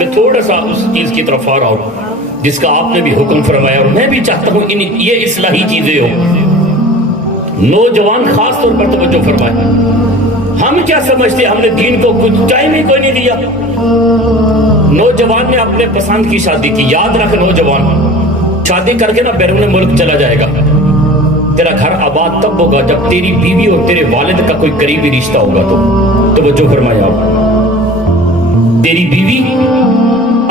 میں تھوڑا سا اس چیز کی طرف آ رہا ہوں جس کا آپ نے بھی حکم فرمایا اور میں بھی چاہتا ہوں یہ اصلاحی چیزیں ہوں. نوجوان خاص طور پر توجہ فرمائے. ہم کیا سمجھتے ہم نے دین کو کچھ ٹائم ہی کوئی نہیں دیا. نوجوان نے اپنے پسند کی شادی کی. یاد رکھ نوجوان, شادی کر کے نا بیرون ملک چلا جائے گا. تیرا گھر آباد تب ہوگا جب تیری بیوی اور تیرے والد کا کوئی قریبی رشتہ ہوگا. تو توجہ فرمائے آپ, تیری بیوی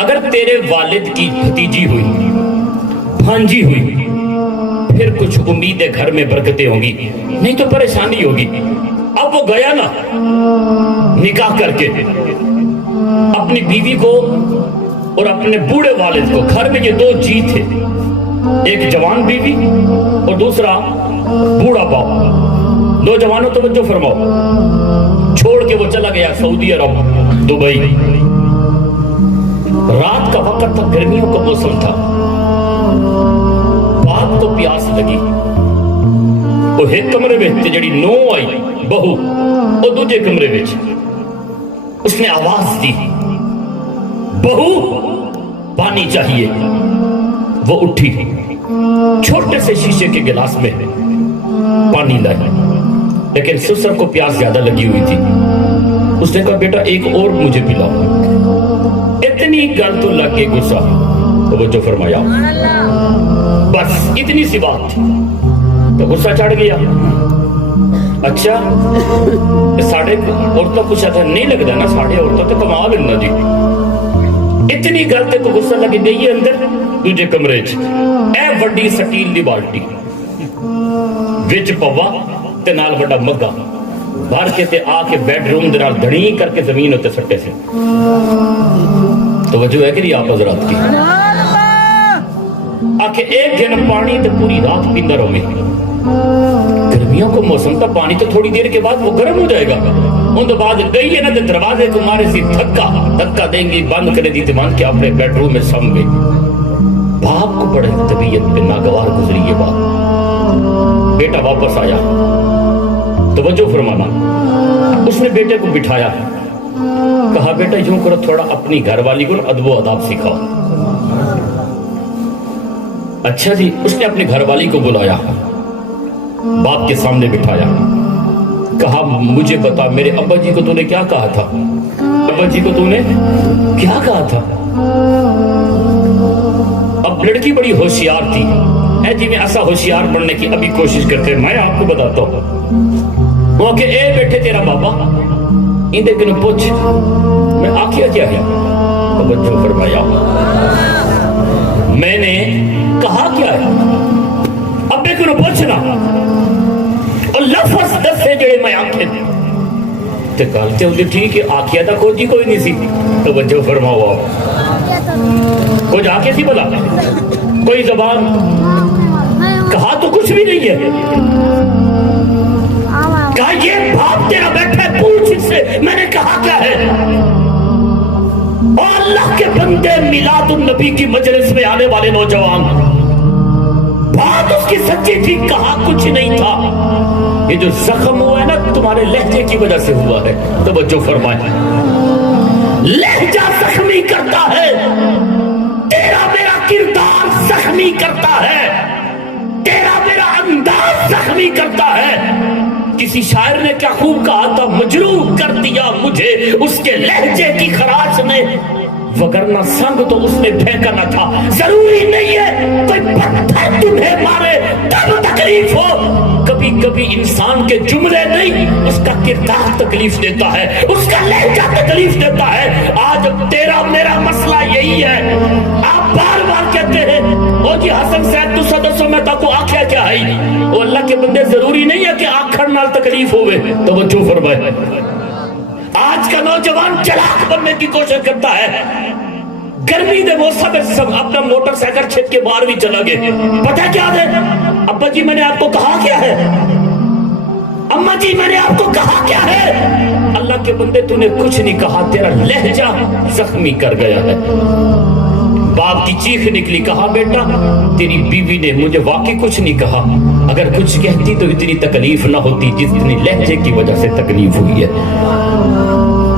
اگر تیرے والد کی بھتیجی ہوئی, بھانجی ہوئی, پھر کچھ امید ہے گھر میں برکتیں ہوں گی, نہیں تو پریشانی ہوگی. اب وہ گیا نا نکاح کر کے اپنی بیوی کو اور اپنے بوڑھے والد کو, گھر میں یہ دو جی تھے, ایک جوان بیوی اور دوسرا بوڑھا باپ. نوجوانوں توجہ فرماؤ, چھوڑ کے وہ چلا گیا سعودی عرب, دبئی. رات کا وقت تھا, گرمیوں کا موسم تھا, باپ کو پیاس لگی. وہ ایک کمرے میں جڑی نو آئی بہو, اور دوسرے کمرے میں اس نے آواز دی, بہو پانی چاہیے. وہ اٹھی, چھوٹے سے شیشے کے گلاس میں پانی لائی, لیکن سسر کو پیاس زیادہ لگی ہوئی تھی. اس نے کہا بیٹا ایک اور مجھے پلاؤ. اتنی گل تو لگ کے غصہ. توجہ فرمایا, بس اتنی سی بات تھی تو غصہ چڑھ گیا. اچھا ساڑھے عورتوں کچھ ایسا نہیں لگتا نا, ساڑھے عورتوں تو کمال ہے نا جی. اتنی گل تے کو غصہ لگ گئی ہے اندر دوجے کمرے چ. اے وڈی سٹیل دی بالٹی وچ پوا تے نال بڑا مگا بھر کے تے آ کے بیڈ روم دے نال دھڑی کر کے زمین تے سٹے سے. توجہ ہے کہ نہیں آپ حضرات کی؟ آکے ایک گھن پانی تے پوری رات پیندہ رہو گے. گرمیوں کو موسم تھا, پانی تو تھوڑی دیر کے بعد وہ گرم ہو جائے گا. ان تو بعد گئی ہے نا تے دروازے کو مارے سی دھکا دیں گی, بند کرے دی دیوان کے اپنے بیڈ روم میں سم گئی. باپ کو بڑے طبیعت پہ ناگوار گزری یہ بات. بیٹا واپس آیا, توجہ فرمانا, اس نے بیٹے کو بٹھایا, کہا بیٹا یوں کرو, تھوڑا اپنی گھر والی کو ادب و آداب سکھاؤ. اچھا جی. اس نے اپنی گھر والی کو بلایا, باپ کے سامنے بٹھایا, کہا مجھے بتا میرے ابا جی کو تو نے کیا کہا تھا, ابا جی کو تو نے کیا کہا تھا. اب لڑکی بڑی ہوشیار تھی, اے جی میں ایسا ہوشیار بننے کی ابھی کوشش کرتے, میں آپ کو بتاتا ہوں. وہ کہ اے بیٹے تیرا بابا اندے کنو پوچھ میں آکھیا کیا ہے. توجہ فرمایا, میں نے کہا کیا ہے, ابے کنو پوچھنا اور لفظ دسے جڑے میں آکھے تے کہتے ہوتے ٹھیک ہے, آکھیا تھا کوئی نہیں سی. توجہ فرماؤ, کچھ آکھے سی بلا, کوئی زبان کہا تو کچھ بھی نہیں ہے. کہا یہ باپ تیرا بیٹھا ہے, پوچھ اس سے میں نے کہا کیا ہے. اور اللہ کے بندے, میلاد النبی کی مجلس میں آنے والے نوجوان, بات اس کی سچی تھی, کہا کچھ نہیں تھا. یہ جو زخم ہوا ہے نا تمہارے لہجے کی وجہ سے ہوا ہے. توجہ فرمائے, لہجہ زخمی کرتا ہے, تیرا میرا کردار زخمی کرتا ہے, تیرا میرا انداز زخمی کرتا ہے. کسی شاعر نے کیا خوب کہا تھا, مجروح کر دیا مجھے اس کے لہجے کی خراش نے, وگرنہ سنگ تو اس نے پھینکا نہ تھا. ضروری نہیں ہے کوئی پتھر تمہیں مارے تب تکلیف ہو. کبھی کبھی انسان کے جملے نہیں, اس کا کردار تکلیف دیتا ہے, اس کا لہجہ تکلیف دیتا ہے. آج تیرا میرا مسئلہ یہی ہے. آپ بار بار کہتے ہیں او جی حسن صاحب تو سدسو میں تاکو آکھیا کیا ہے. او اللہ کے بندے ضروری نہیں ہے کہ آکھڑ نال تکلیف ہوئے. توجہ فرمائے, آج کا نوجوان چلاک بننے کی کوشش کرتا ہے. گرمی دے موسم میں سب اپنا موٹر سائیکل چھت کے باہر بھی چلا گئے. پتہ کیا ہے, ابا جی میں نے آپ کو کہا کیا ہے, اما جی میں نے آپ کو کہا کیا ہے. اللہ کے بندے تو نے کچھ نہیں کہا, تیرا لہجہ زخمی کر گیا ہے. باپ کی چیخ نکلی, کہا بیٹا تیری بیوی نے مجھے واقعی کچھ نہیں کہا, اگر کچھ کہتی تو اتنی تکلیف نہ ہوتی جتنی لہجے کی وجہ سے تکلیف ہوئی ہے.